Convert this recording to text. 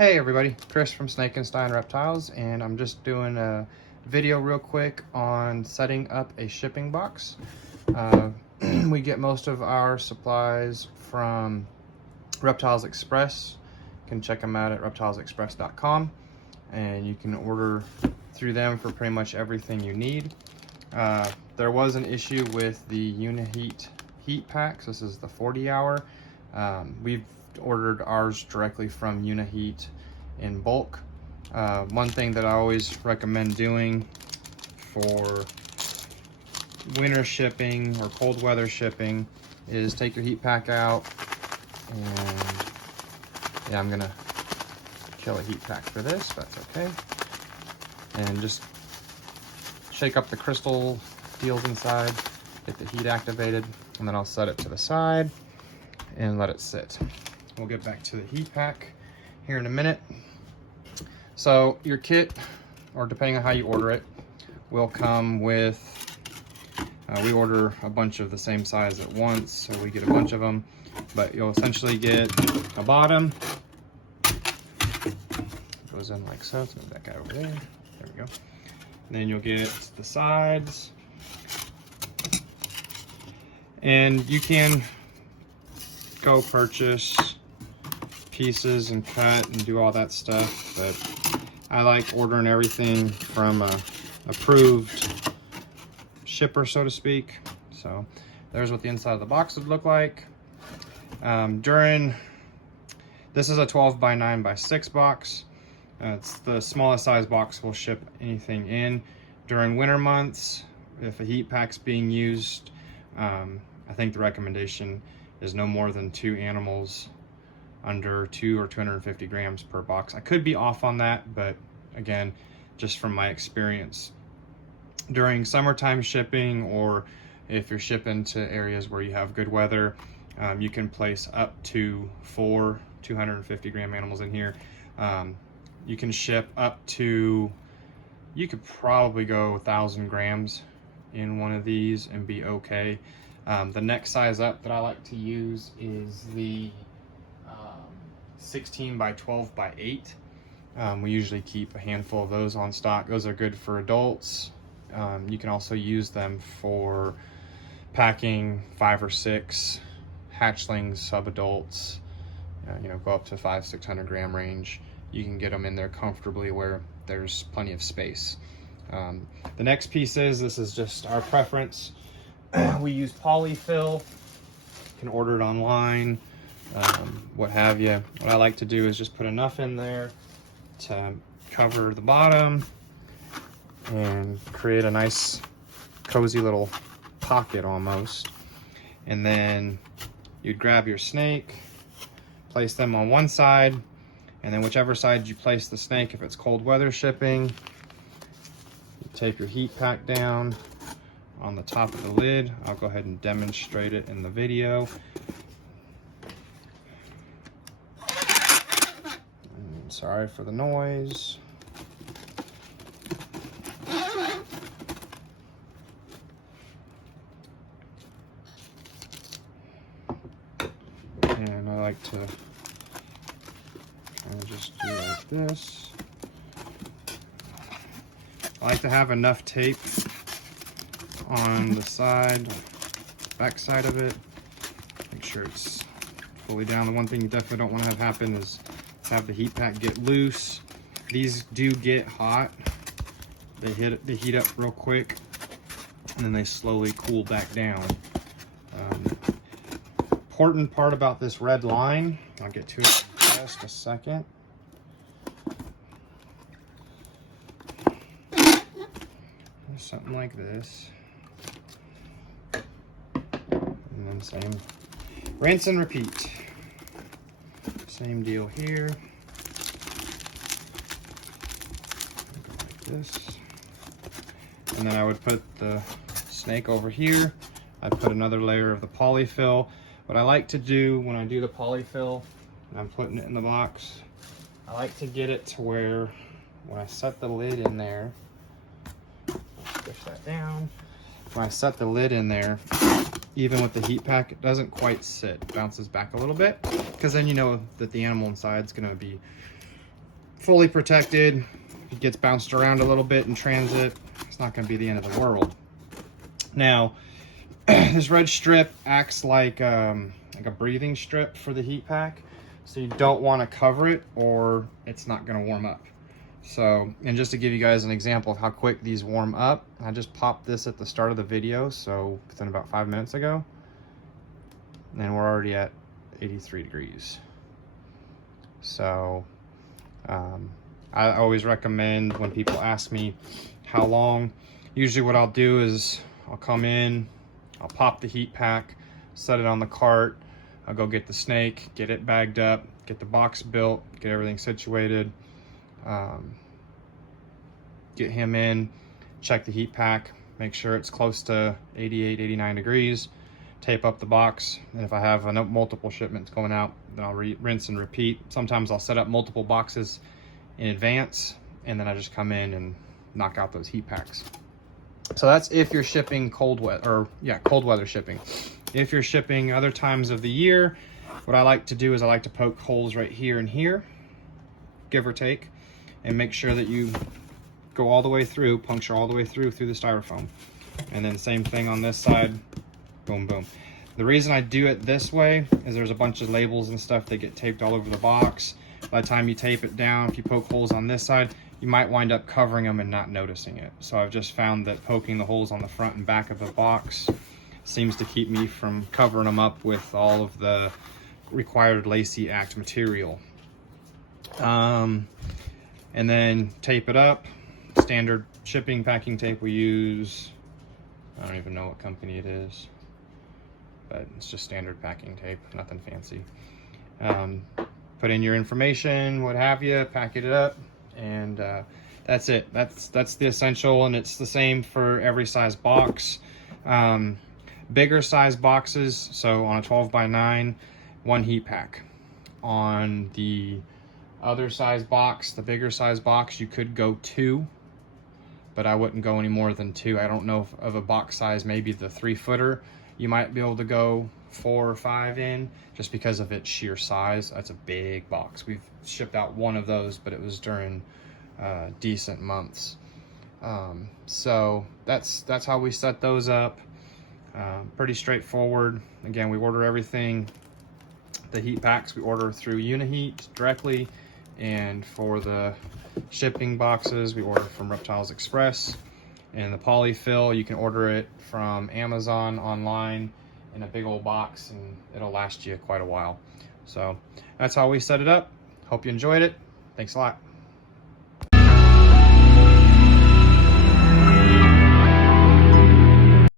Hey everybody, Chris from Snake and Stein Reptiles, and I'm just doing a video real quick on setting up a shipping box. We get most of our supplies from Reptiles Express. You can check them out at reptilesexpress.com, and you can order through them for pretty much everything you need. There was an issue with the Uniheat heat packs. This is the 40-hour. We've ordered ours directly from Uniheat in bulk. One thing that I always recommend doing for winter shipping or cold weather shipping is take your heat pack out, and yeah, I'm gonna kill a heat pack for this, that's okay, and just shake up the crystal deals inside, get the heat activated, and then I'll set it to the side and let it sit. We'll get back to the heat pack here in a minute. So your kit, or depending on how you order it, will come with, we order a bunch of the same size at once, so we get a bunch of them, but you'll essentially get a bottom, goes in like so, let's move that guy over there, there we go. And then you'll get the sides, and you can go purchase pieces and cut and do all that stuff, but I like ordering everything from a approved shipper, so to speak. So there's what the inside of the box would look like. This is a 12 by 9 by 6 box. It's the smallest size box we'll ship anything in. During winter months, if a heat pack's being used, I think the recommendation is no more than 2 animals under 2 or 250 grams per box. I could be off on that, but again, just from my experience, during summertime shipping, or if you're shipping to areas where you have good weather, you can place up to 4 250 gram animals in here. You can ship up to, you could probably go 1,000 grams in one of these and be okay. The next size up that I like to use is the 16 by 12 by 8. We usually keep a handful of those on stock. Those are good for adults. You can also use them for packing 5 or 6 hatchlings, subadults, you know, go up to 500-600 gram range. You can get them in there comfortably where there's plenty of space. The next piece is, this is just our preference. We use polyfill. You can order it online, what have you. What I like to do is just put enough in there to cover the bottom and create a nice cozy little pocket almost. And then you'd grab your snake, place them on one side, and then whichever side you place the snake, if it's cold weather shipping, you tape your heat pack down on the top of the lid. I'll go ahead and demonstrate it in the video. Sorry for the noise. And I like to kind of just do like this. I like to have enough tape on the side, back side of it. Make sure it's fully down. The one thing you definitely don't want to have happen is have the heat pack get loose. These do get hot. They heat up real quick, and then they slowly cool back down. Important part about this red line, I'll get to it in just a second. Something like this. And then same, rinse and repeat. Same deal here. Go like this. And then I would put the snake over here. I put another layer of the polyfill. What I like to do when I do the polyfill, and I'm putting it in the box, I like to get it to where when I set the lid in there, push that down. When I set the lid in there, even with the heat pack, it doesn't quite sit. It bounces back a little bit, because then you know that the animal inside is going to be fully protected. If it gets bounced around a little bit in transit, it's not going to be the end of the world. Now, this red strip acts like a breathing strip for the heat pack, so you don't want to cover it or it's not going to warm up. So, and just to give you guys an example of how quick these warm up, I just popped this at the start of the video, so within about 5 minutes ago, and we're already at 83 degrees. So I always recommend, when people ask me how long, usually what I'll do is I'll come in, I'll pop the heat pack, set it on the cart, I'll go get the snake, get it bagged up, get the box built, get everything situated, get him in, check the heat pack, make sure it's close to 88, 89 degrees, tape up the box, and if I have multiple shipments going out, then I'll rinse and repeat. Sometimes I'll set up multiple boxes in advance, and then I just come in and knock out those heat packs. So that's if you're shipping cold weather shipping. If you're shipping other times of the year, what I like to do is I like to poke holes right here and here, give or take, and make sure that you go all the way through, puncture all the way through the styrofoam. And then same thing on this side, boom, boom. The reason I do it this way is there's a bunch of labels and stuff that get taped all over the box. By the time you tape it down, if you poke holes on this side, you might wind up covering them and not noticing it. So I've just found that poking the holes on the front and back of the box seems to keep me from covering them up with all of the required Lacey Act material. And then tape it up. Standard shipping packing tape we use. I don't even know what company it is, but it's just standard packing tape, nothing fancy. Put in your information, what have you, pack it up, and that's it. That's the essential, and it's the same for every size box. Bigger size boxes, so on a 12x9, 1 heat pack. On the other size box, the bigger size box, you could go 2, but I wouldn't go any more than 2. I don't know of a box size, maybe the 3-footer, you might be able to go 4 or 5 in, just because of its sheer size. That's a big box. We've shipped out one of those, but it was during decent months. So that's how we set those up. Pretty straightforward. Again, we order everything. The heat packs we order through Uniheat directly, and for the shipping boxes we order from Reptiles Express. And the polyfill, you can order it from Amazon online in a big old box, and it'll last you quite a while. So that's how we set it up. Hope you enjoyed it. Thanks a lot.